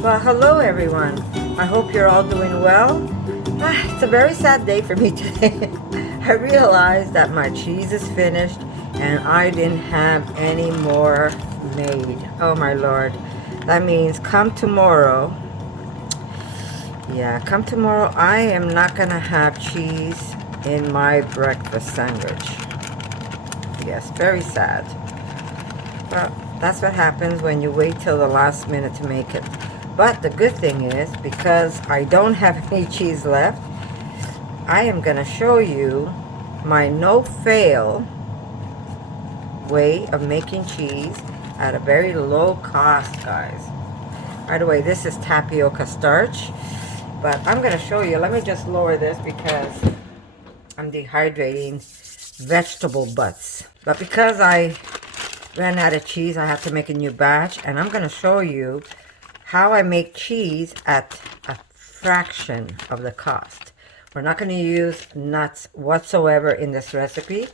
Well, hello everyone. I hope you're all doing well. It's a very sad day for me today. I realized that my cheese is finished and I didn't have any more made. Oh my lord. That means come tomorrow. Yeah, come tomorrow I am not gonna have cheese in my breakfast sandwich. Yes, very sad. Well, that's what happens when you wait till the last minute to make it. But the good thing is, because I don't have any cheese left, I am going to show you my no-fail way of making cheese at a very low cost, guys. By the way, this is tapioca starch, but I'm going to show you. Let me just lower this because I'm dehydrating vegetable butts. But because I ran out of cheese, I have to make a new batch, and I'm going to show you how I make cheese at a fraction of the cost. We're not going to use nuts whatsoever in this recipe,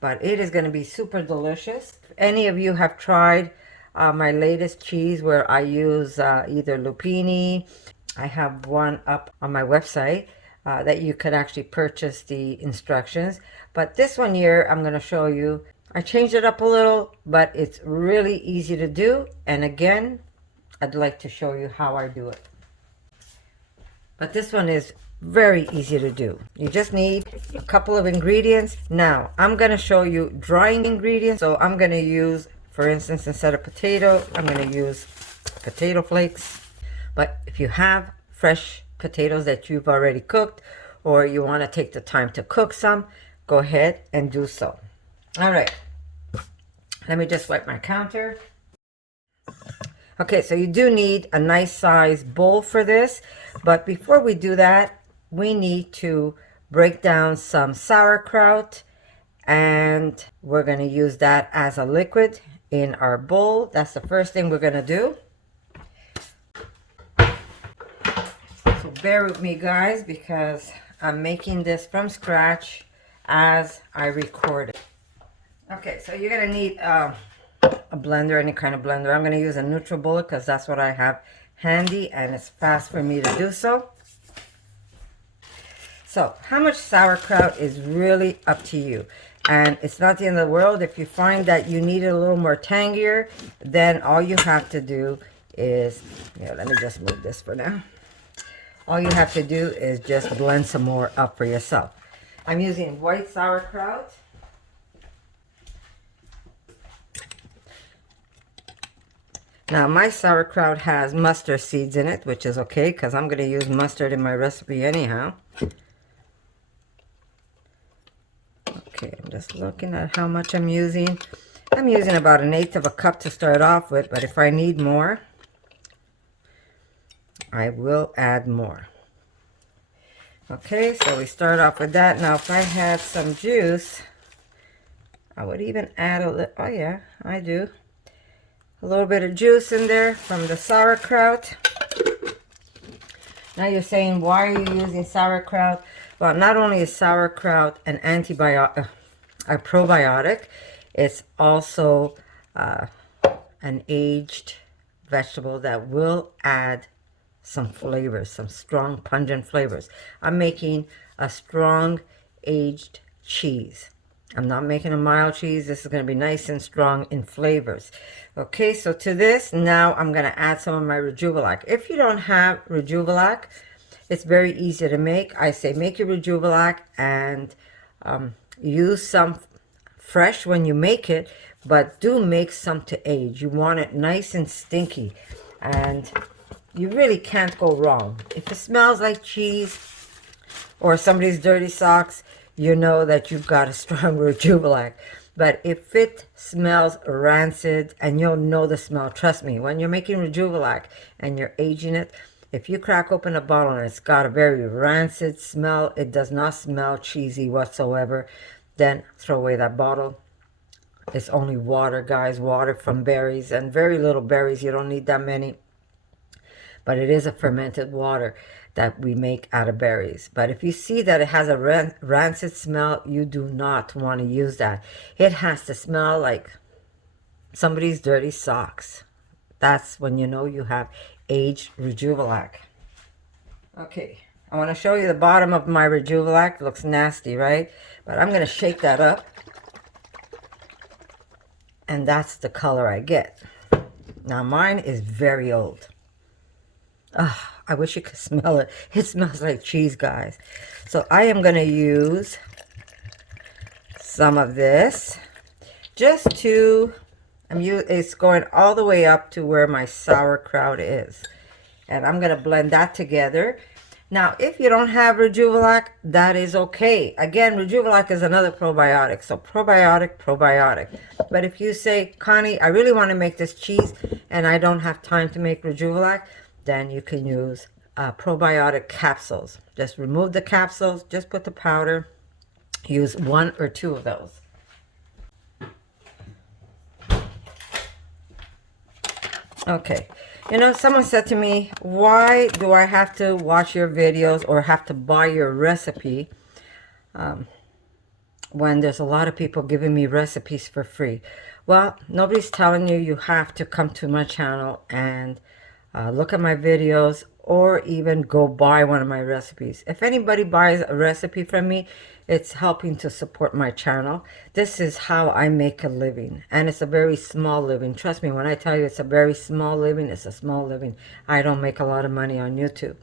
but it is going to be super delicious. If any of you have tried my latest cheese where I use either lupini, I have one up on my website that you could actually purchase the instructions. But this one here, I'm going to show you. I changed it up a little, but it's really easy to do. And again, I'd like to show you how I do it. But this one is very easy to do. You just need a couple of ingredients. Now, I'm going to show you drying ingredients. So I'm going to use, for instance, instead of potato, I'm going to use potato flakes. But if you have fresh potatoes that you've already cooked, or you want to take the time to cook some, go ahead and do so. All right. Let me just wipe my counter. Okay, so you do need a nice size bowl for this, but before we do that, we need to break down some sauerkraut, and we're going to use that as a liquid in our bowl. That's the first thing we're going to do. So bear with me, guys, because I'm making this from scratch as I record it. Okay, so you're going to need a blender, any kind of blender. I'm going to use a NutriBullet because that's what I have handy and it's fast for me to do so. So how much sauerkraut is really up to you, and it's not the end of the world. If you find that you need it a little more tangier, then all you have to do is, let me just move this for now. All you have to do is just blend some more up for yourself. I'm using white sauerkraut. Now, my sauerkraut has mustard seeds in it, which is okay because I'm going to use mustard in my recipe anyhow. Okay, I'm just looking at how much I'm using. I'm using about 1/8 of a cup to start off with, but if I need more, I will add more. Okay, so we start off with that. Now, if I had some juice, I would even add a little, oh yeah, I do. A little bit of juice in there from the sauerkraut. Now you're saying, why are you using sauerkraut? Well, not only is sauerkraut an antibiotic, a probiotic, it's also an aged vegetable that will add some flavors, some strong pungent flavors. I'm making a strong aged cheese. I'm not making a mild cheese. This is going to be nice and strong in flavors. Okay, so to this, now I'm going to add some of my Rejuvelac. If you don't have Rejuvelac, it's very easy to make. I say make your Rejuvelac and use some fresh when you make it, but do make some to age. You want it nice and stinky, and you really can't go wrong. If it smells like cheese or somebody's dirty socks, you know that you've got a strong Rejuvelac. But if it smells rancid, and you'll know the smell, trust me, when you're making Rejuvelac and you're aging it, if you crack open a bottle and it's got a very rancid smell, it does not smell cheesy whatsoever, then throw away that bottle. It's only water, guys, water from berries, and very little berries. You don't need that many. But it is a fermented water that we make out of berries. But if you see that it has a rancid smell, you do not want to use that. It has to smell like somebody's dirty socks. That's when you know you have aged Rejuvelac. Okay, I want to show you the bottom of my Rejuvelac. It looks nasty, right? But I'm going to shake that up. And that's the color I get. Now mine is very old. Ah, I wish you could smell it. It smells like cheese, guys. So I am going to use some of this just to, it's going all the way up to where my sauerkraut is. And I'm going to blend that together. Now, if you don't have Rejuvelac, that is okay. Again, Rejuvelac is another probiotic. So probiotic, probiotic. But if you say, Connie, I really want to make this cheese and I don't have time to make Rejuvelac, then you can use probiotic capsules. Just remove the capsules, just put the powder. Use 1 or 2 of those. Okay. You know, someone said to me, why do I have to watch your videos or have to buy your recipe when there's a lot of people giving me recipes for free? Well, nobody's telling you have to come to my channel and look at my videos or even go buy one of my recipes. If anybody buys a recipe from me, it's helping to support my channel. This is how I make a living, and it's a very small living. Trust me when I tell you it's a very small living, it's a small living. I don't make a lot of money on YouTube.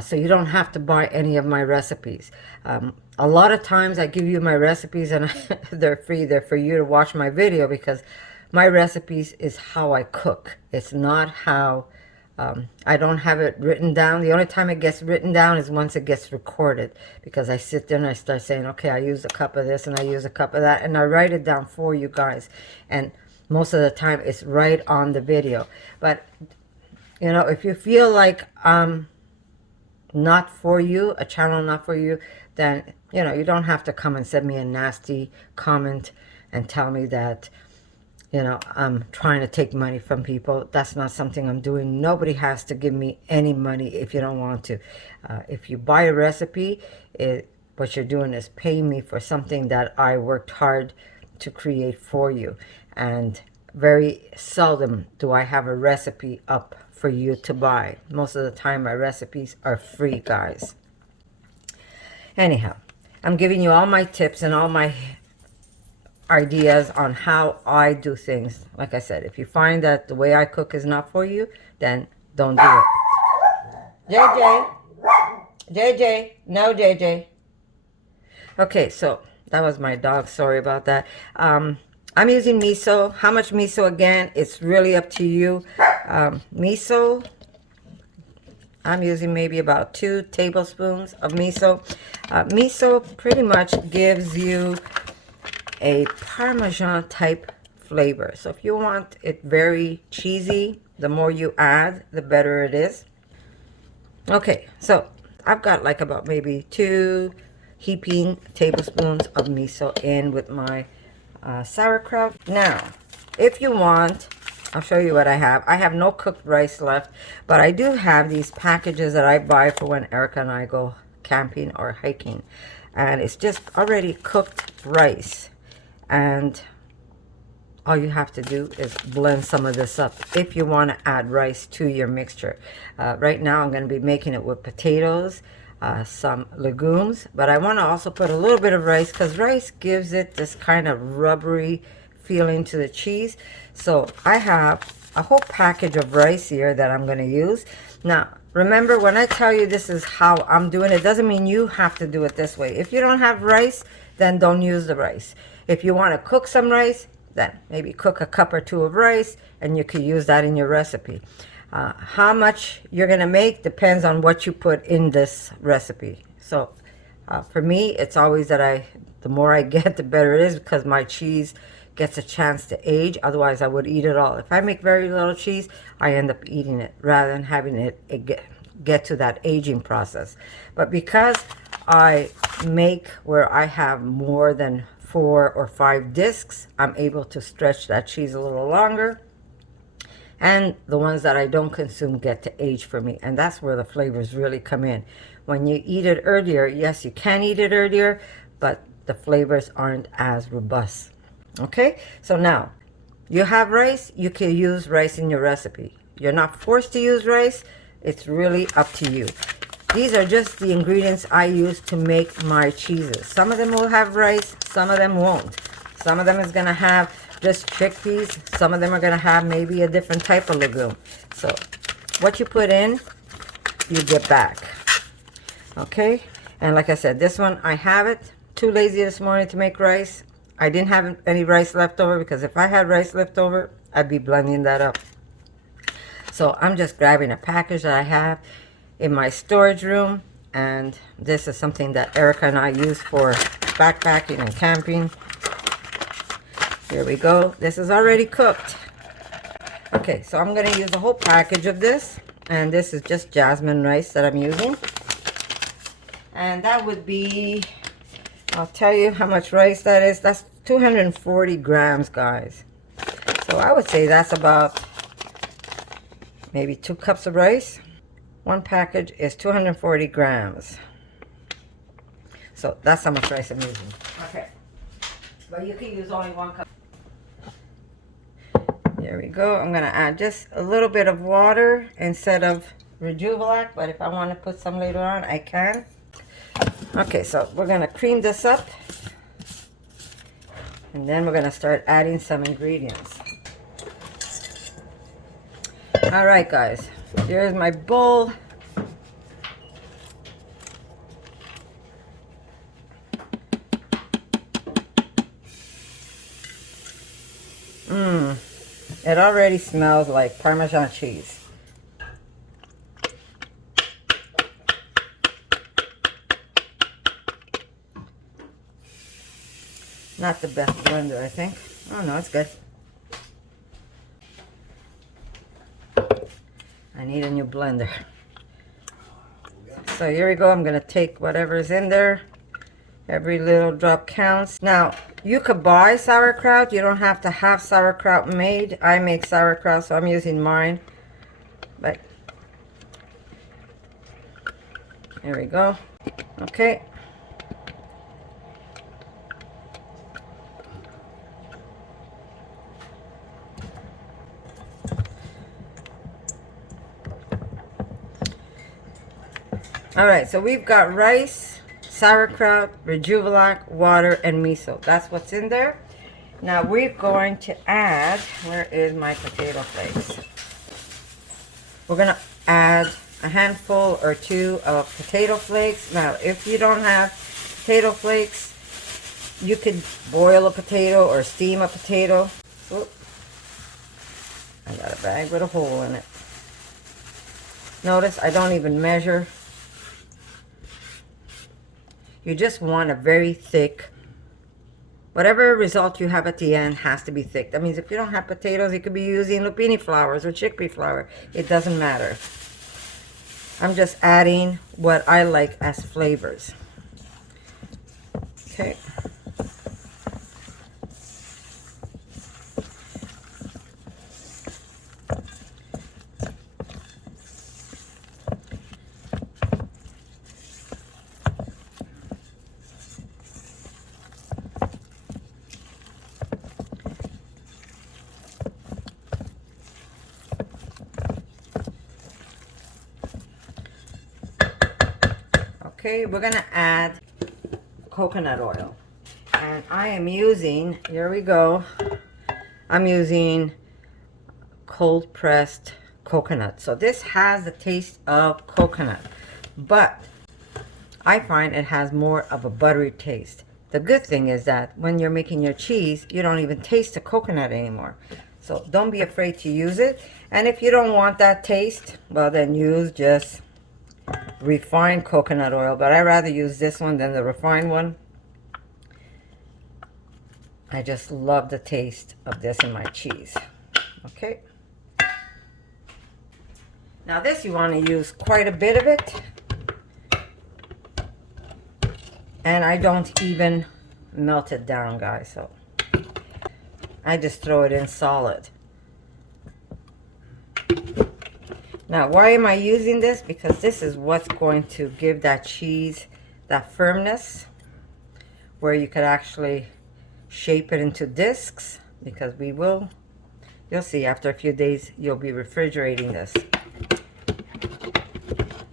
So you don't have to buy any of my recipes. A lot of times I give you my recipes and they're free. They're for you to watch my video because my recipes is how I cook. It's not how... I don't have it written down. The only time it gets written down is once it gets recorded, because I sit there and I start saying, okay, I use a cup of this and I use a cup of that, and I write it down for you guys. And most of the time it's right on the video. But, you know, if you feel like not for you, a channel not for you, then, you know, you don't have to come and send me a nasty comment and tell me that, you know, I'm trying to take money from people. That's not something I'm doing. Nobody has to give me any money if you don't want to. If you buy a recipe, what you're doing is paying me for something that I worked hard to create for you. And very seldom do I have a recipe up for you to buy. Most of the time my recipes are free, guys. Anyhow, I'm giving you all my tips and all my ideas on how I do things. Like I said, if you find that the way I cook is not for you, then don't do it. JJ, no JJ. Okay, so that was my dog. Sorry about that. I'm using miso. How much miso? Again, it's really up to you. Miso, I'm using maybe about 2 tablespoons of miso. Miso pretty much gives you a Parmesan type flavor. So if you want it very cheesy, the more you add, the better it is. Okay, so I've got like about maybe 2 heaping tablespoons of miso in with my sauerkraut. Now, if you want, I'll show you what I have. I have no cooked rice left, but I do have these packages that I buy for when Erica and I go camping or hiking. And it's just already cooked rice. And all you have to do is blend some of this up if you want to add rice to your mixture. Right now I'm going to be making it with potatoes, some legumes, but I want to also put a little bit of rice because rice gives it this kind of rubbery feeling to the cheese. So I have a whole package of rice here that I'm going to use. Now remember, when I tell you this is how I'm doing it, doesn't mean you have to do it this way. If you don't have rice, then don't use the rice. If you want to cook some rice, then maybe cook a cup or 2 of rice and you could use that in your recipe. How much you're going to make depends on what you put in this recipe. So for me, it's always that the more I get, the better it is, because my cheese gets a chance to age. Otherwise, I would eat it all. If I make very little cheese, I end up eating it rather than having it get to that aging process. But because I make where I have more than 4 or 5 discs, I'm able to stretch that cheese a little longer, and the ones that I don't consume get to age for me, and that's where the flavors really come in. When you eat it earlier, yes, you can eat it earlier, but the flavors aren't as robust. Okay, so now you have rice, you can use rice in your recipe. You're not forced to use rice. It's really up to you. These are just the ingredients I use to make my cheeses. Some of them will have rice, some of them won't. Some of them is gonna have just chickpeas. Some of them are gonna have maybe a different type of legume. So what you put in, you get back. Okay, and like I said, this one I have it. Too lazy this morning to make rice. I didn't have any rice left over, because if I had rice left over, I'd be blending that up. So I'm just grabbing a package that I have in my storage room, and this is something that Erica and I use for backpacking and camping. Here we go. This is already cooked. Okay, so I'm going to use a whole package of this, and this is just jasmine rice that I'm using. And that would be, I'll tell you how much rice that is. That's 240 grams, guys. So I would say that's about maybe 2 cups of rice. One package is 240 grams. So that's how much rice I'm using. Okay. But you can use only 1 cup. There we go. I'm going to add just a little bit of water instead of Rejuvelac, but if I want to put some later on, I can. Okay, so we're going to cream this up, and then we're going to start adding some ingredients. All right, guys, here's my bowl. It already smells like Parmesan cheese. Not the best blender, I think. Oh no, it's good. I need a new blender. So here we go. I'm going to take whatever's in there. Every little drop counts. Now, you could buy sauerkraut. You don't have to have sauerkraut made. I make sauerkraut, so I'm using mine. But here we go. Okay. All right, so we've got rice, sauerkraut, Rejuvelac, water, and miso. That's what's in there. Now we're going to add, where is my potato flakes? We're going to add a handful or 2 of potato flakes. Now, if you don't have potato flakes, you could boil a potato or steam a potato. Oop. I got a bag with a hole in it. Notice I don't even measure. You just want a very thick, whatever result you have at the end has to be thick. That means if you don't have potatoes, you could be using lupini flowers or chickpea flour. It doesn't matter. I'm just adding what I like as flavors. Okay. Okay, we're gonna add coconut oil, and I am using, here we go, I'm using cold pressed coconut. So this has the taste of coconut, but I find it has more of a buttery taste. The good thing is that when you're making your cheese, you don't even taste the coconut anymore. So don't be afraid to use it. And if you don't want that taste, well then use just refined coconut oil, but I rather use this one than the refined one. I just love the taste of this in my cheese. Okay. Now this, you want to use quite a bit of it. And I don't even melt it down, guys. So I just throw it in solid. Now, why am I using this? Because this is what's going to give that cheese that firmness, where you could actually shape it into discs, because we will You'll see after a few days you'll be refrigerating this.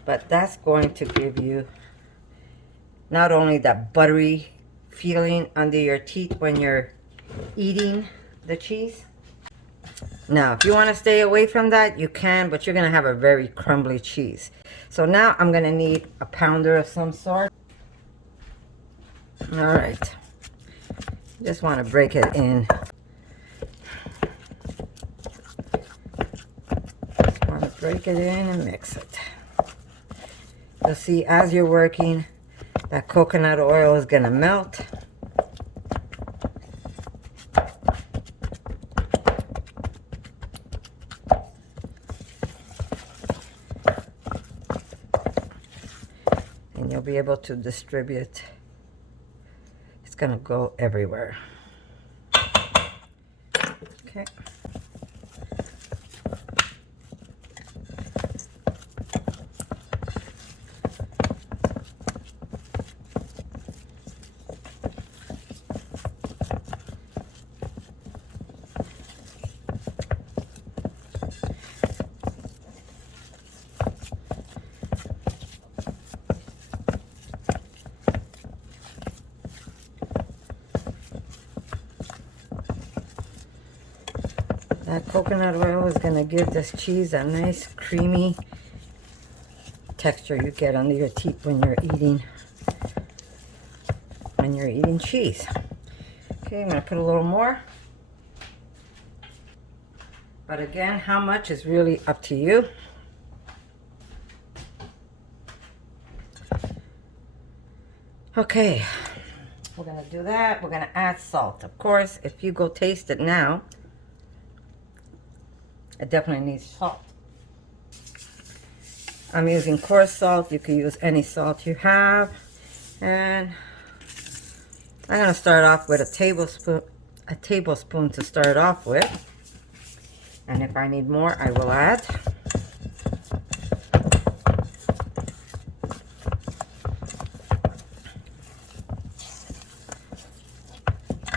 But that's going to give you not only that buttery feeling under your teeth when you're eating the cheese. Now, if you want to stay away from that, you can, but you're going to have a very crumbly cheese. So now I'm going to need a pounder of some sort. All right. Just want to break it in. Just want to break it in and mix it. You'll see as you're working, that coconut oil is going to melt. And you'll be able to distribute. It's going to go everywhere. Okay. That coconut oil is going to give this cheese a nice creamy texture you get under your teeth when you're eating cheese. Okay, I'm going to put a little more. But again, how much is really up to you. Okay, we're going to do that. We're going to add salt. Of course, if you go taste it now, it definitely needs salt. I'm using coarse salt. You can use any salt you have. And I'm going to start off with a tablespoon to start off with. And if I need more, I will add.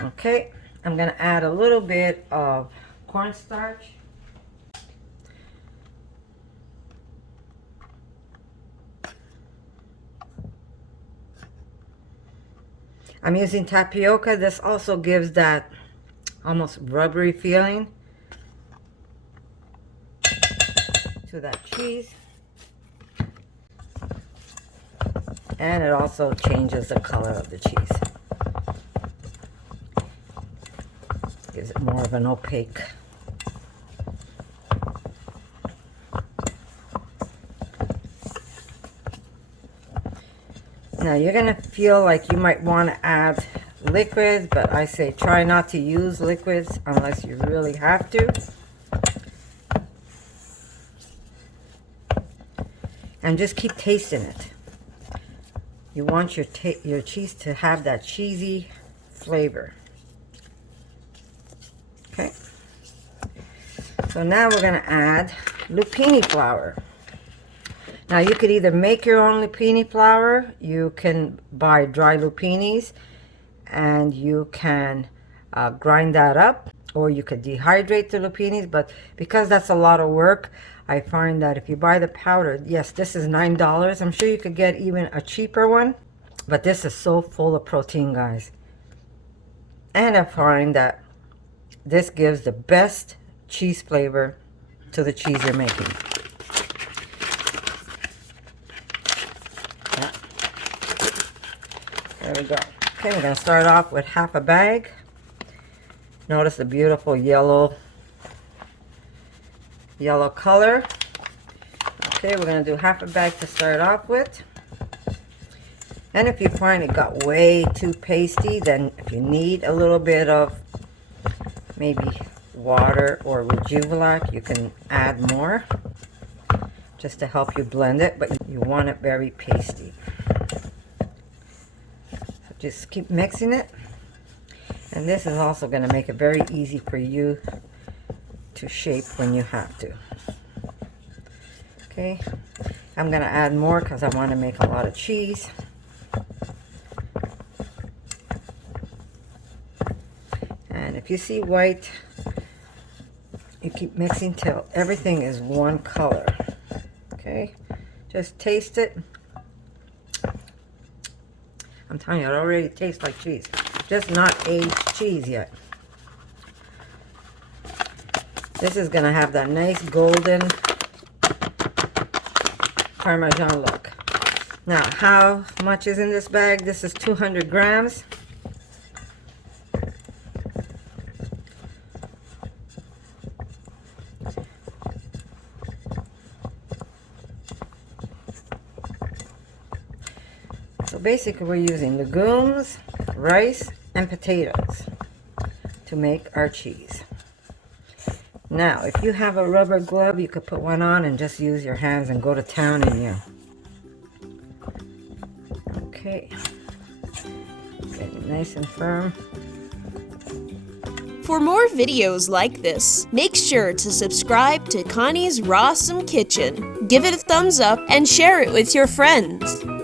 Okay, I'm going to add a little bit of cornstarch. I'm using tapioca. This also gives that almost rubbery feeling to that cheese. And it also changes the color of the cheese. Gives it more of an opaque. Now you're going to feel like you might want to add liquids, but I say try not to use liquids unless you really have to. And just keep tasting it. You want your cheese to have that cheesy flavor. Okay. So now we're going to add lupini flour. Now you could either make your own lupini flour, you can buy dry lupinis and you can grind that up, or you could dehydrate the lupinis, but because that's a lot of work, I find that if you buy the powder, yes, this is $9. I'm sure you could get even a cheaper one, but this is so full of protein, guys. And I find that this gives the best cheese flavor to the cheese you're making. There we go. Okay, we're going to start off with half a bag. Notice the beautiful yellow color. Okay, we're going to do half a bag to start off with. And if you find it got way too pasty, then if you need a little bit of maybe water or Rejuvilac, you can add more just to help you blend it, but you want it very pasty. Just keep mixing it, and this is also going to make it very easy for you to shape when you have to. Okay, I'm going to add more because I want to make a lot of cheese. And if you see white you keep mixing till everything is one color. Okay, just taste it. I'm telling you, it already tastes like cheese. Just not aged cheese yet. This is gonna have that nice golden Parmesan look. Now, how much is in this bag? This is 200 grams. So basically we're using legumes, rice, and potatoes to make our cheese. Now, if you have a rubber glove, you could put one on and just use your hands and go to town in you. Okay, getting nice and firm. For more videos like this, make sure to subscribe to Connie's RAWsome Kitchen, give it a thumbs up, and share it with your friends.